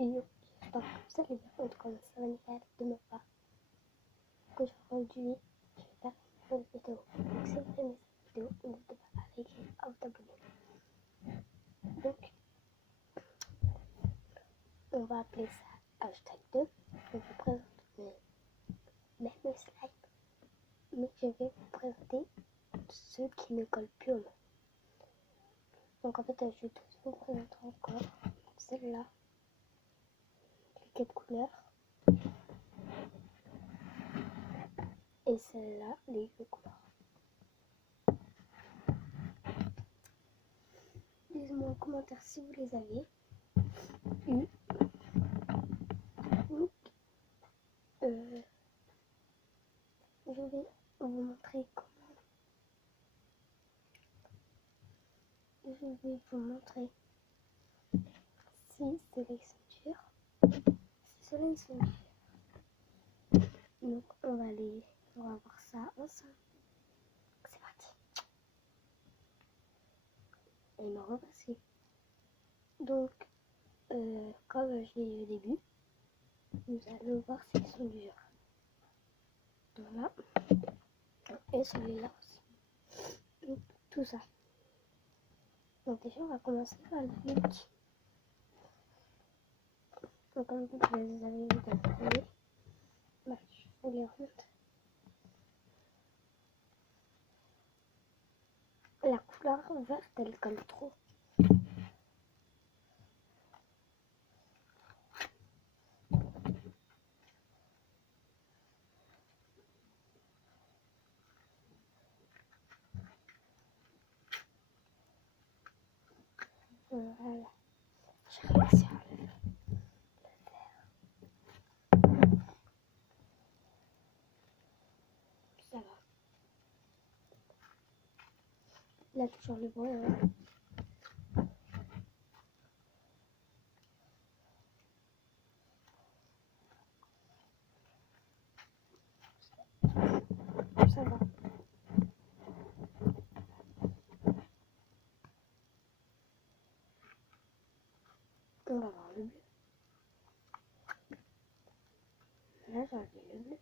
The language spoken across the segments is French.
Et j'espère que vous allez bien. En tout cas, ça va nickel de ma part. Que aujourd'hui, je vais faire une nouvelle vidéo. Donc, si vous aimez cette vidéo, n'hésitez pas à liker, à vous abonner. Donc, on va appeler ça hashtag 2. Je vous présente mes slides, mais je vais vous présenter ceux qui ne collent plus au nom. Donc, en fait, je vais tous vous présenter encore celle-là, les 4 couleurs, et celle-là, les 8 couleurs. Dites-moi en commentaire si vous les avez eu. Donc, je vais vous montrer comment. Je vais vous montrer si ceux-là sont durs. Si ceux-là sont durs. Donc, on va voir ça ensemble. C'est parti. Et il m'a repassé. Donc, comme je l'ai dit au début, nous allons voir s'ils sont durs. Voilà. Et celui-là aussi. Donc, tout ça. Donc déjà, on va commencer par le plus petit. Donc comme vous les avez vu dans le premier, bah, je vous les remonte. La couleur verte, elle colle trop. Voilà. J'ai réussi à le faire. Ça va. Là, toujours le bruit. Ça va. On va voir le bleu. Là, j'ai enlevé le bleu.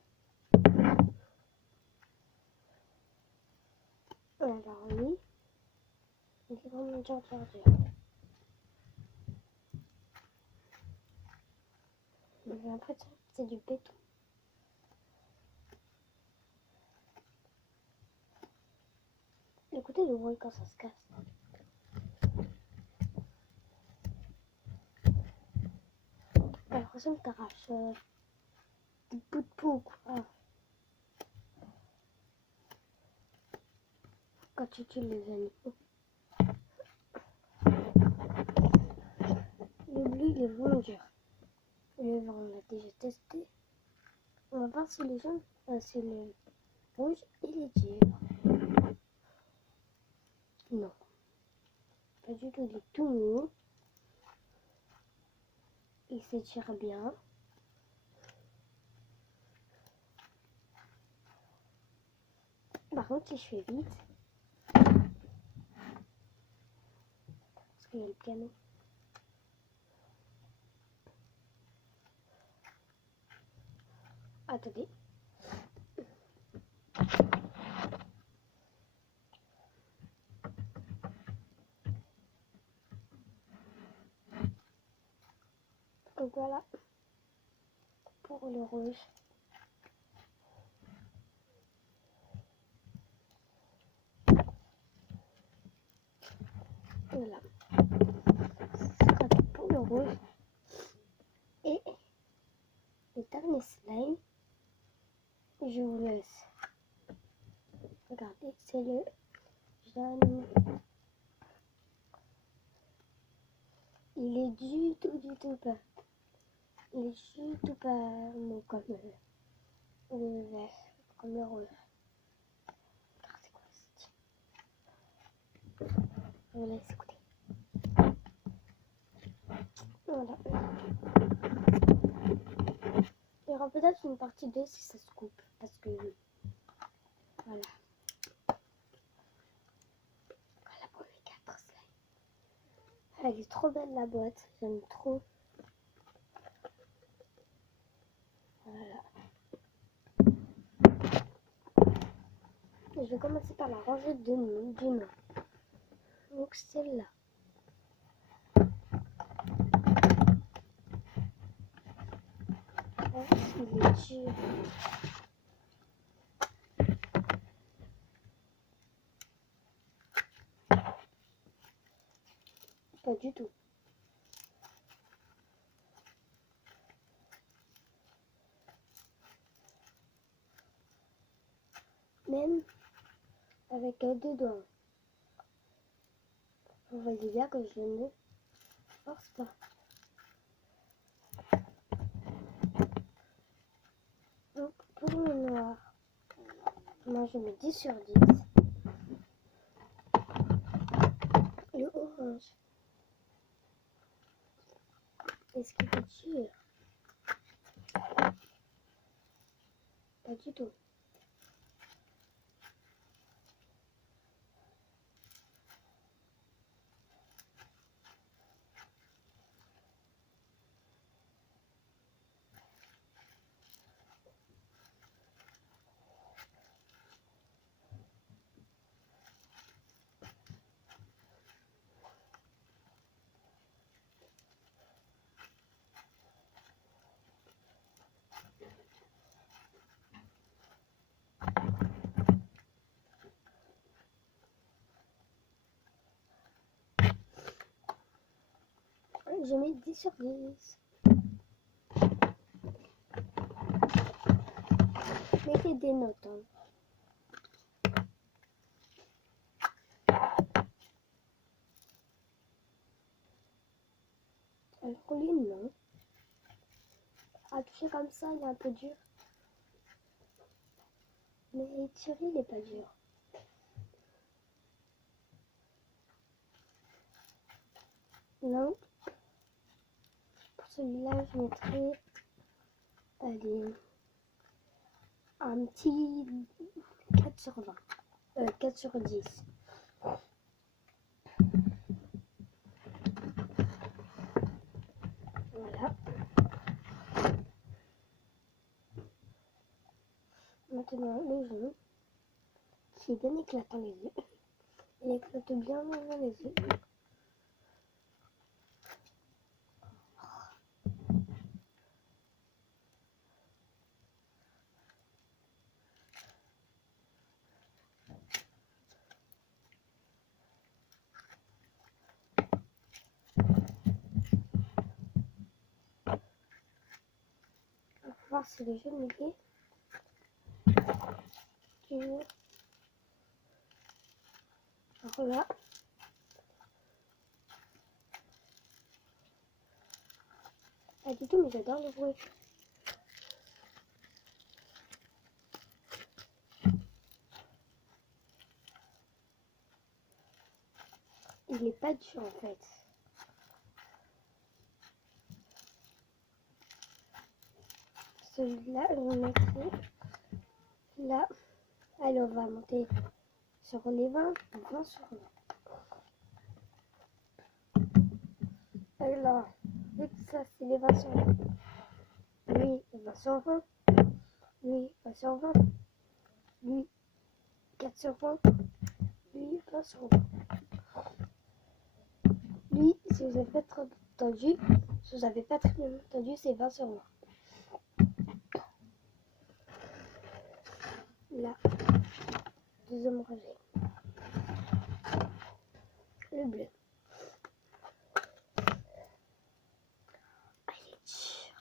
Alors oui, il est vraiment dur. J'ai l'impression que c'est du béton. Écoutez le bruit quand ça se casse. T'as l'impression que t'arraches des bouts de peau, quoi. Quand tu tues les animaux. Le bleu, il est vraiment dur. Le vert, on l'a déjà testé. On va voir si les jaune, si le rouge, il est dur. Non. Pas du tout, il est tout mou. Il s'étire bien. Par contre, si je fais vite, parce qu'il y a le piano. Attendez. Donc voilà pour le rouge. Voilà. Ce sera tout pour le rouge. Et le dernier slime, je vous laisse. Regardez, c'est le jaune. Il est du tout pas. Il est du tout pas mou comme le vert, comme le rouge. Regardez quoi c'est. Je vous laisse écouter. Voilà. Il y aura peut-être une partie 2 si ça se coupe. Parce que voilà. Voilà pour les 4 slides. Elle est trop belle la boîte. J'aime trop. je vais commencer par la rangée du nom. Donc celle-là. Oh, il est dur. Pas du tout. Même avec un deux doigts. Vous voyez bien que je ne force pas. Donc pour le noir, moi je mets 10 sur 10. Le orange. Est-ce qu'il est dur? Pas du tout. Je mets 10 sur 10. Mettez des notes. Alors lui, non. À toucher comme ça, il est un peu dur. Mais Thierry, il n'est pas dur. Non. Pour celui-là, je mettrai allez, un petit 4 sur 20. 4 sur 10. Voilà. Maintenant, le jaune, qui est bien éclatant les yeux. Il éclate bien les yeux. On va voir si le jaune est dur. Alors là, pas du tout, mais j'adore le bruit. Il n'est pas dur en fait. Celui-là, je vais mettre là. Allez, on va monter sur les 20 sur 20. Alors, vu que ça c'est les 20 sur 20. Lui, 20 sur 20. Lui, 20 sur 20. Lui, 4 sur 20. Lui, 20 sur 20. Lui, si vous n'avez pas trop entendu, si vous n'avez pas très bien entendu, c'est 20 sur 20. Là, deuxième rangée. Le bleu. Ah, il est dur.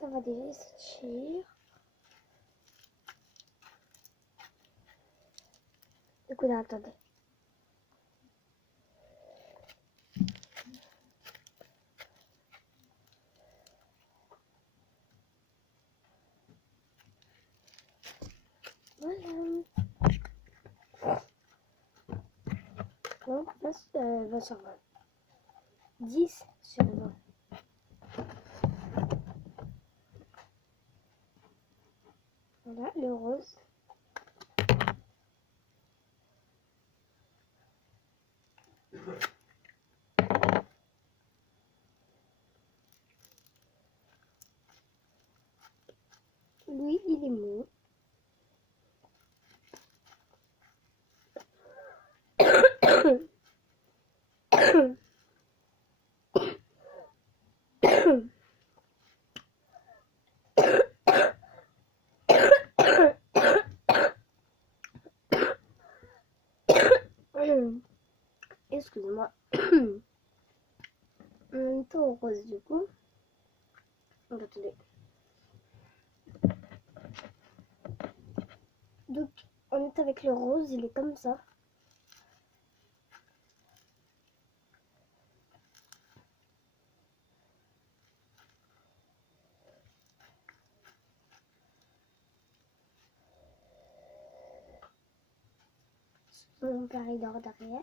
Ça va déjà sortir. Écoutez, attendez. Voilà. Donc, 20 sur 20. 10 sur 20. Voilà, le rose. Lui, il est mou. Excusez-moi. On est au rose du coup. Attendez. Donc, on est avec le rose, il est comme ça. Mon père il dort derrière.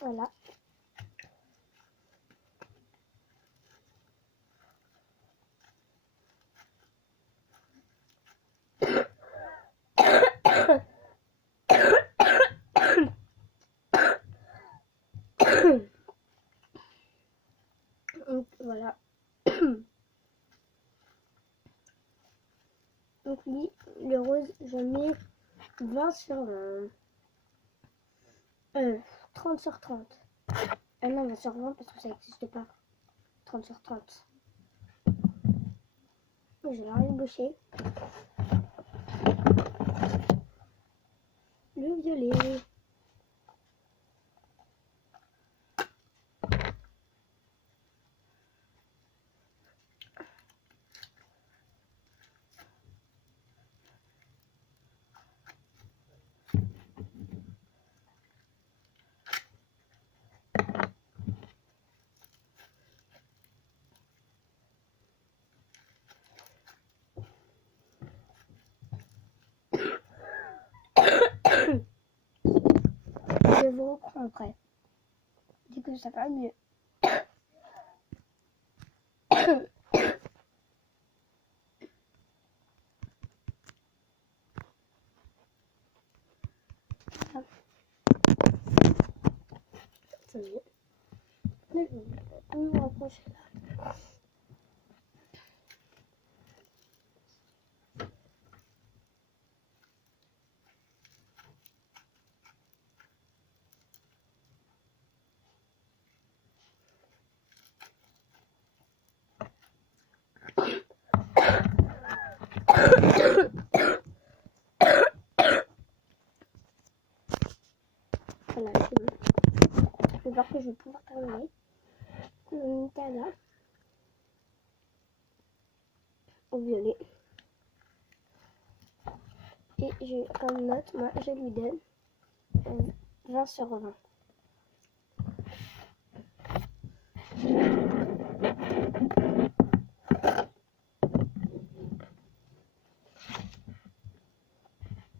Voilà. Donc, voilà. Donc lui, le rose, je mets 20 sur 30 sur 30. Ah non, 20 sur 20 parce que ça n'existe pas. 30 sur 30. Je vais rien boucher. Le violet. Je vous reprends après. Du coup, ça va mieux. C'est mieux. Mais je vais me rapprocher là. Voilà, c'est bon. Je vais voir que je vais pouvoir terminer. Le Nutella au violet. Et comme note, moi, je lui donne 20 sur 20.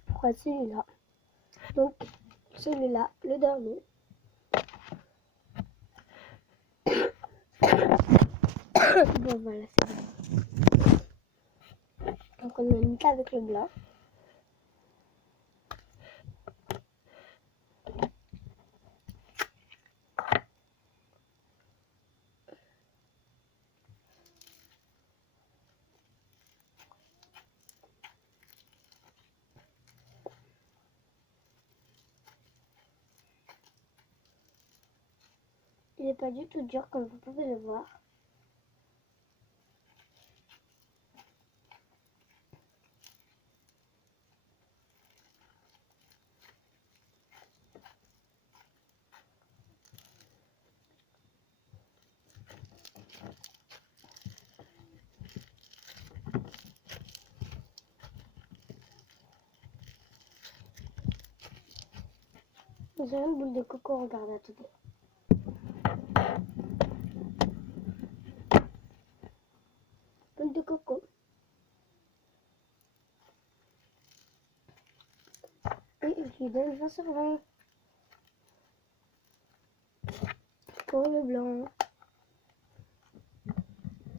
Pourquoi celui-là? Donc, celui-là, le dernier. Bon, voilà, c'est bon. Donc, on a mis ça avec le blanc. Il n'est pas du tout dur, comme vous pouvez le voir. Vous avez une boule de coco, regardez, attendez. Boule de coco. Et je lui donne 20 sur 20. Pour le blanc.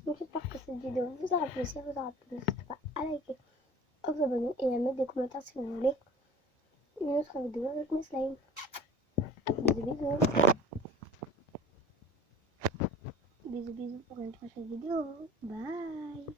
Donc j'espère que cette vidéo vous aura plu. Si elle vous aura plu, n'hésitez pas à liker, à vous abonner et à mettre des commentaires si vous voulez une autre vidéo avec mes slimes. Bisous, bisous. Bisous, bisous pour une prochaine vidéo. Bye.